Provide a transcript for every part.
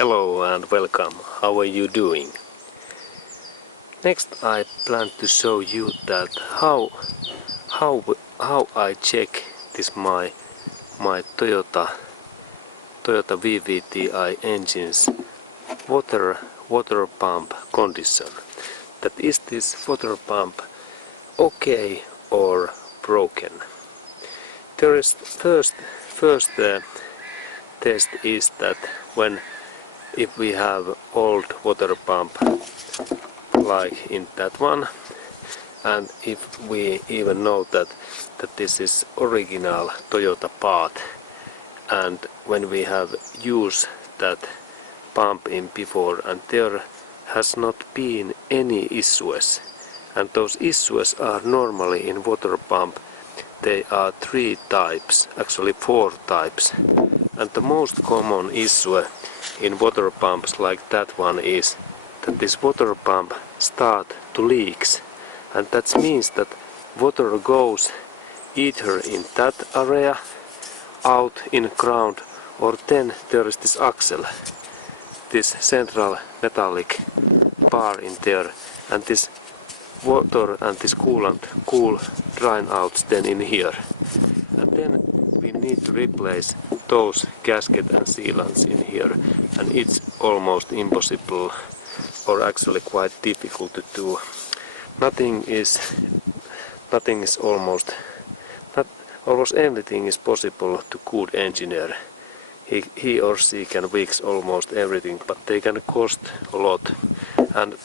Hello and welcome. How are you doing? Next I plan to show you that how I check this my Toyota VVT-i engine's water pump condition. That is this water pump okay or broken? There is first test is that if we have old water pump like in that one, and if we even know that this is original Toyota part, and when we have used that pump in before and there has not been any issues, and those issues are normally in water pump, they are 3 types, actually 4 types, and the most common issue in water pumps like that one is that this water pump start to leaks, and that means that water goes either in that area out in ground, or then there is this axle, this central metallic bar in there, and this water and this coolant drain out then in here, and then we need to replace those gasket and sealants in here, and it's almost impossible, or actually quite difficult to do. Almost everything is possible to good engineer. He or she can fix almost everything, but they can cost a lot, and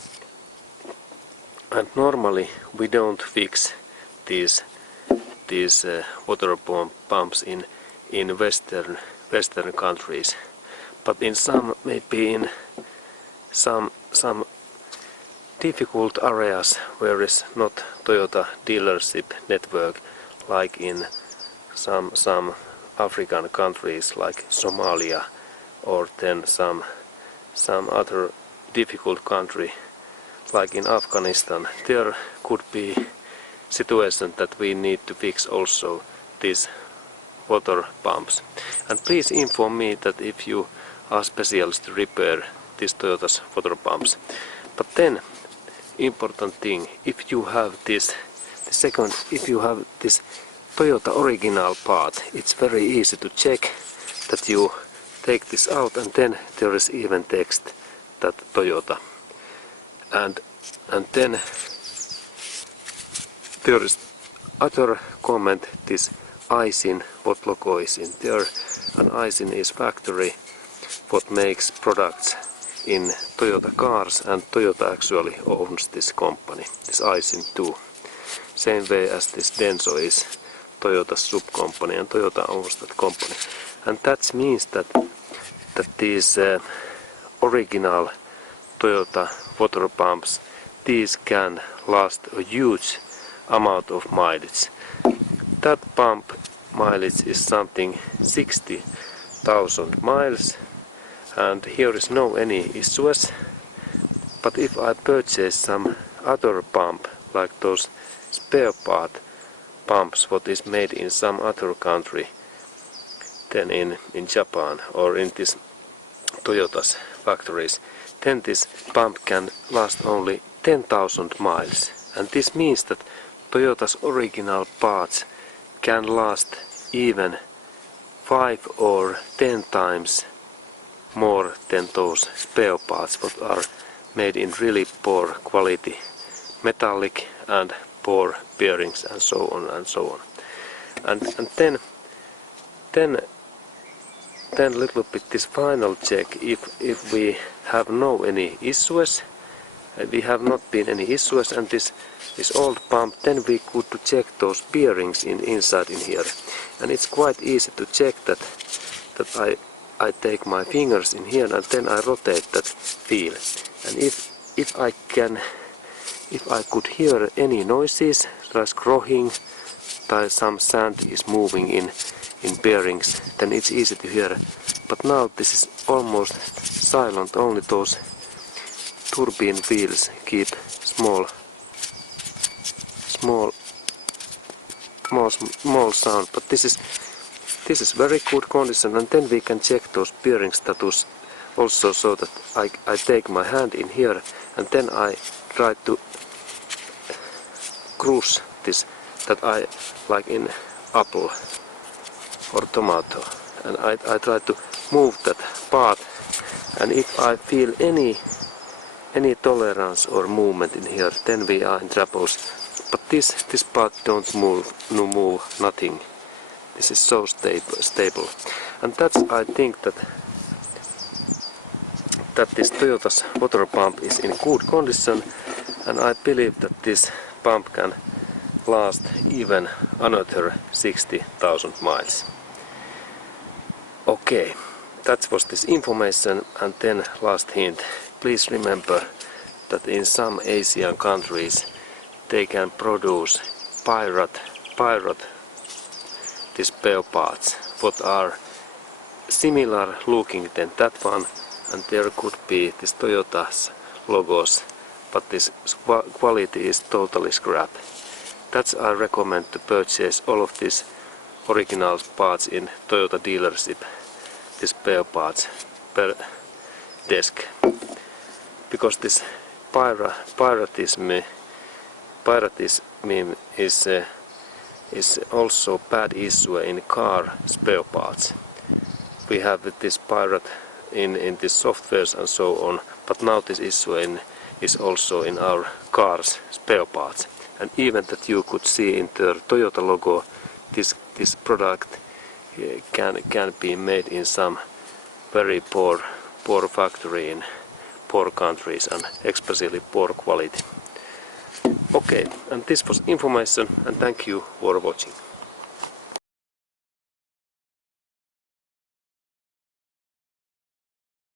normally we don't fix these water pumps in western countries, but in some, maybe in some difficult areas where is not Toyota dealership network, like in some African countries like Somalia, or then some other difficult country like in Afghanistan, there could be situation that we need to fix also these water pumps. And please inform me that if you are specialists to repair these Toyota's water pumps. But then, important thing, if you have this Toyota original part, it's very easy to check that you take this out, and then there is even text that Toyota. And then there is other comment, this Aisin, what logo is in there, and Aisin is factory what makes products in Toyota cars, and Toyota actually owns this company, this Aisin too. Same way as this Denso is Toyota's sub-company, and Toyota owns that company. And that means that these original Toyota water pumps, these can last a huge amount of mileage. That pump mileage is something 60,000 miles, and here is no any issues. But if I purchase some other pump, like those spare part pumps what is made in some other country than in Japan or in this Toyota's factories, then this pump can last only 10,000 miles, and this means that Toyota's original parts can last even 5 or 10 times more than those spare parts what are made in really poor quality metallic and poor bearings and so on and so on. And then little bit this final check, if we have no any issues, we have not been any issues, and this old pump, then we could to check those bearings inside in here, and it's quite easy to check that I take my fingers in here and then I rotate that wheel, and if I could hear any noises like scrolling or some sand is moving in bearings, then it's easy to hear. But now this is almost silent, only those turbine wheels keep small sound, but this is very good condition, and then we can check those bearing status also so that I take my hand in here and then I try to crush this, that I like in apple or tomato, and I try to move that part, and if I feel any tolerance or movement in here, then we are in troubles. But this part don't move, no move, nothing. This is so stable, and that's, I think that this Toyota's water pump is in good condition, and I believe that this pump can last even another 60,000 miles. Okay, that was this information, and then last hint. Please remember that in some Asian countries they can produce pirate these spare parts what are similar looking than that one, and there could be this Toyota's logos, but this quality is totally scrap. That's I recommend to purchase all of these original parts in Toyota dealership, these spare parts per desk, because this piratism is also bad issue in car spare parts. We have this pirate in the softwares and so on, but now this issue is also in our cars spare parts. And even that you could see in the Toyota logo, this product can be made in some very poor factory in poor countries, and especially poor quality. Okay, and this was information, and thank you for watching.